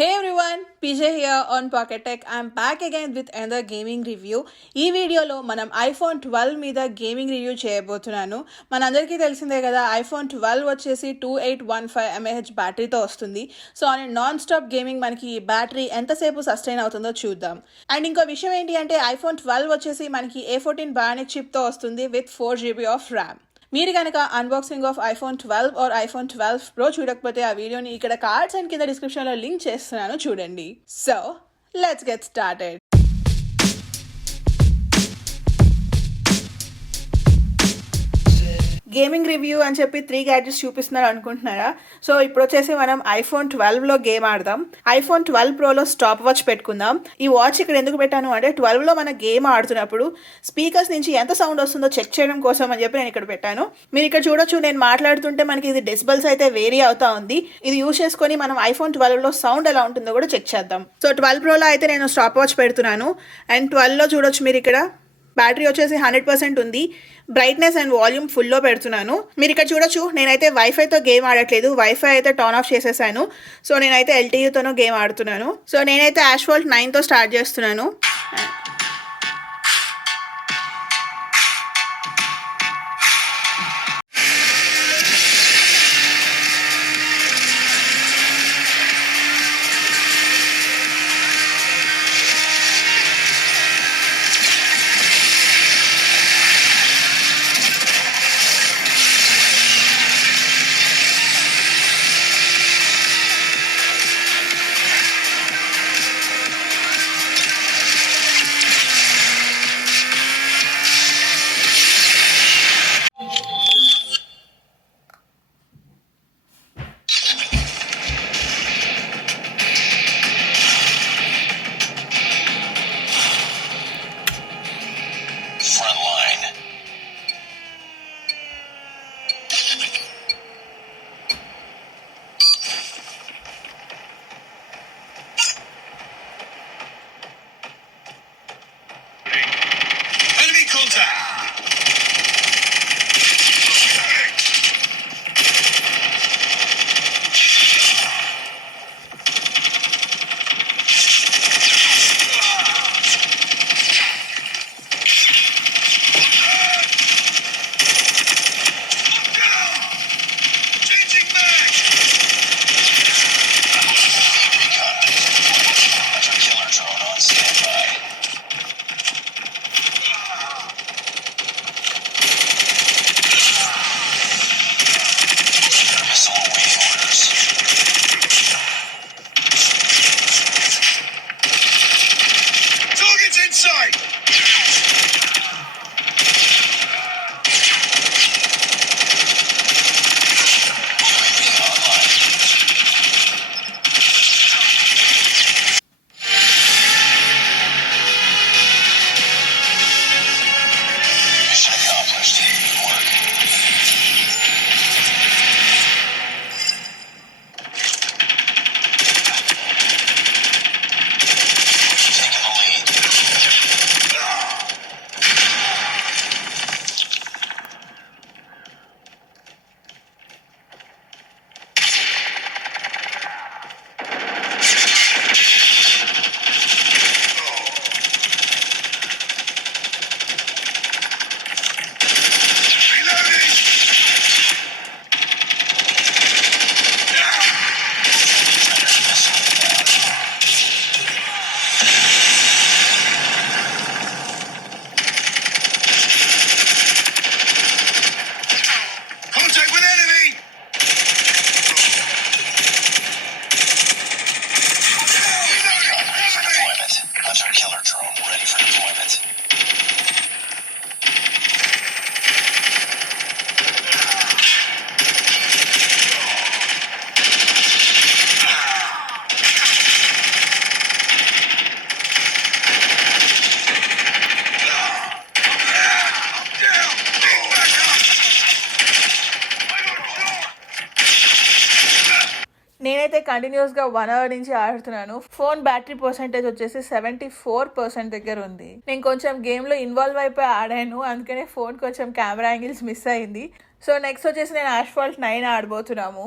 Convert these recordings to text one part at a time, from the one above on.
Hey everyone, PJ here on Pocket Tech. I'm back again with another gaming review. ఈ వీడియోలో మనం iPhone 12 మీద gaming review చేయబోతున్నాను. మనందరికీ తెలిసిందే కదా, iPhone 12 వచ్చేసి 2815 mAh బ్యాటరీతో వస్తుంది. సో నాన్ స్టాప్ గేమింగ్ మనకి ఈ బ్యాటరీ ఎంతసేపు సస్టైన్ అవుతుందో చూద్దాం. అండ్ ఇంకో విషయం ఏంటి అంటే iPhone 12 వచ్చేసి మనకి A14 Bionic చిప్తో వస్తుంది విత్ 4GB ఆఫ్ ర్యామ్. మీరు కనుక unboxing of iPhone 12 or iPhone 12 Pro చూడకపోతే ఆ వీడియోని ఇక్కడ కార్డ్స్ అండ్ కింద డిస్క్రిప్షన్లో లింక్ చేస్తున్నాను, చూడండి. So let's get started. Gaming review అని చెప్పి 3 గ్యాడ్జెట్స్ చూపిస్తున్నారు అనుకుంటున్నారా? సో ఇప్పుడు వచ్చేసి మనం iPhone 12లో గేమ్ ఆడదాం. iPhone 12 Proలో స్టాప్ వాచ్ పెట్టుకుందాం. ఈ వాచ్ ఇక్కడ ఎందుకు పెట్టాను అంటే 12లో మన గేమ్ ఆడుతున్నప్పుడు స్పీకర్స్ నుంచి ఎంత సౌండ్ వస్తుందో చెక్ చేయడం కోసం అని చెప్పి నేను ఇక్కడ పెట్టాను. మీరు ఇక్కడ చూడొచ్చు, నేను మాట్లాడుతుంటే మనకి ఇది డెసిబల్స్ అయితే వేరీ అవుతా ఉంది. ఇది యూజ్ చేసుకొని మనం iPhone 12లో సౌండ్ ఎలా ఉంటుందో కూడా చెక్ చేద్దాం. సో 12 Proలో అయితే నేను స్టాప్ వాచ్ పెడుతున్నాను. అండ్ 12లో చూడొచ్చు మీరు ఇక్కడ బ్యాటరీ వచ్చేసి 100% ఉంది. బ్రైట్నెస్ అండ్ వాల్యూమ్ ఫుల్లో పెడుతున్నాను. మీరు ఇక్కడ చూడొచ్చు, నేనైతే వైఫైతో గేమ్ ఆడట్లేదు, వైఫై అయితే టర్న్ ఆఫ్ చేసేసాను. సో నేనైతే LTEతోనూ గేమ్ ఆడుతున్నాను. సో నేనైతే Asphalt 9తో స్టార్ట్ చేస్తున్నాను. నేనైతే కంటిన్యూస్గా 1 hour నుంచి ఆడుతున్నాను. ఫోన్ బ్యాటరీ పర్సెంటేజ్ వచ్చేసి 74% దగ్గర ఉంది. నేను కొంచెం గేమ్లో ఇన్వాల్వ్ అయిపోయి ఆడాను, అందుకనే ఫోన్ కొంచెం కెమెరా యాంగిల్స్ మిస్ అయింది. సో నెక్స్ట్ వచ్చేసి నేను Asphalt 9 ఆడబోతున్నాము.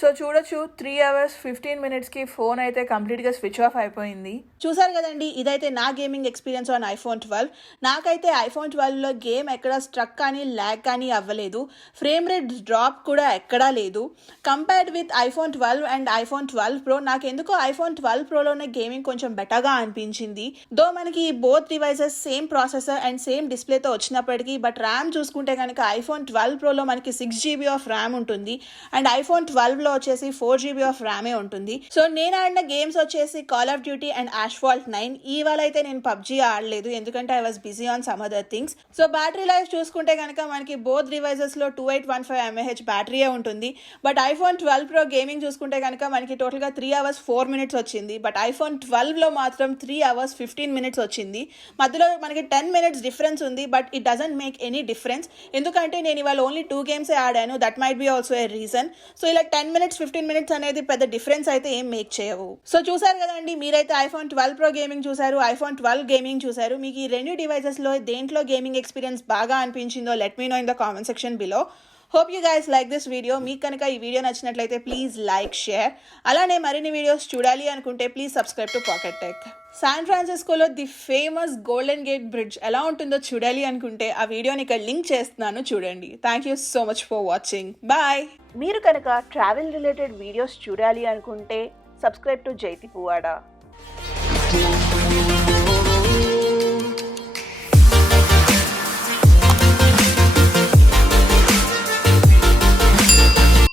సో చూడొచ్చు 3 hours 15 minutesకి ఫోన్ అయితే కంప్లీట్గా స్విచ్ ఆఫ్ అయిపోయింది. చూసారు కదండి, ఇదైతే నా గేమింగ్ ఎక్స్పీరియన్స్ ఆన్ iPhone 12. నాకైతే iPhone 12లో గేమ్ ఎక్కడ స్ట్రక్ కానీ ల్యాగ్ కానీ అవ్వలేదు. ఫ్రేమ్ రేట్ డ్రాప్ కూడా ఎక్కడా లేదు. Compared with iPhone 12 and iPhone 12 Pro నాకు ఎందుకో iPhone 12 Proలోనే గేమింగ్ కొంచెం బెటర్గా అనిపించింది. దో మనకి both devices same processor and same డిస్ప్లేతో వచ్చినప్పటికీ బట్ ర్యామ్ చూసుకుంటే కనుక iPhone 12 Proలో మనకి 6 GB ఆఫ్ ర్యామ్ ఉంటుంది అండ్ iPhone 12 వచ్చేసి 4 GB ఆఫ్ ర్యామే ఉంటుంది. సో నేను ఆడిన గేమ్స్ వచ్చేసి కాల్ ఆఫ్ డ్యూటీ అండ్ యాష్ఫాల్ట్ 9. ఇవాళ అయితే నేను పబ్జీ ఆడలేదు ఎందుకంటే I was busy on some other things. So battery life చూసుకుంటే కనుక మనకి బోత్ డివైజెస్ లో 2815 mAh బ్యాటరీయే ఉంటుంది. బట్ iPhone 12 Pro గేమింగ్ చూసుకుంటే కనుక మనకి టోటల్ గా 3 hours 4 minutes వచ్చింది. బట్ iPhone 12 లో మాత్రం 3 hours 15 minutes వచ్చింది. మధ్యలో మనకి 10 minutes డిఫరెన్స్ ఉంది but it doesn't make any difference ఎందుకంటే నేను ఇవాళ ఓన్లీ 2 games ఆడాను. That might be also a reason. So ఇలా 10 minutes 15 minutes అనేది పెద్ద డిఫరెన్స్ అయితే ఏం మేక్ చేయవు. సో చూసారు కదండి, మీరైతే iPhone 12 Pro గేమింగ్ చూసారు, iPhone 12 గేమింగ్ చూసారు. మీకు ఈ రెండు డివైసెస్ లో దేంట్లో గేమింగ్ ఎక్స్పీరియన్స్ బాగా అనిపించిందో let me know in the comment section below. Hope you guys like this video. మీకు కనుక ఈ వీడియో నచ్చినట్లయితే ప్లీజ్ లైక్, షేర్. అలానే మరిన్ని వీడియోస్ చూడాలి అనుకుంటే please subscribe to Pocket Tech. San ఫ్రాన్సిస్కోలో the famous Golden Gate Bridge ఎలా ఉంటుందో చూడాలి అనుకుంటే ఆ వీడియోని ఇక్కడ లింక్ చేస్తున్నాను, చూడండి. Thank you so much for watching. Bye. మీరు కనుక ట్రావెల్ రిలేటెడ్ వీడియోస్ చూడాలి అనుకుంటే సబ్స్క్రైబ్ టు జైతి పువాడా.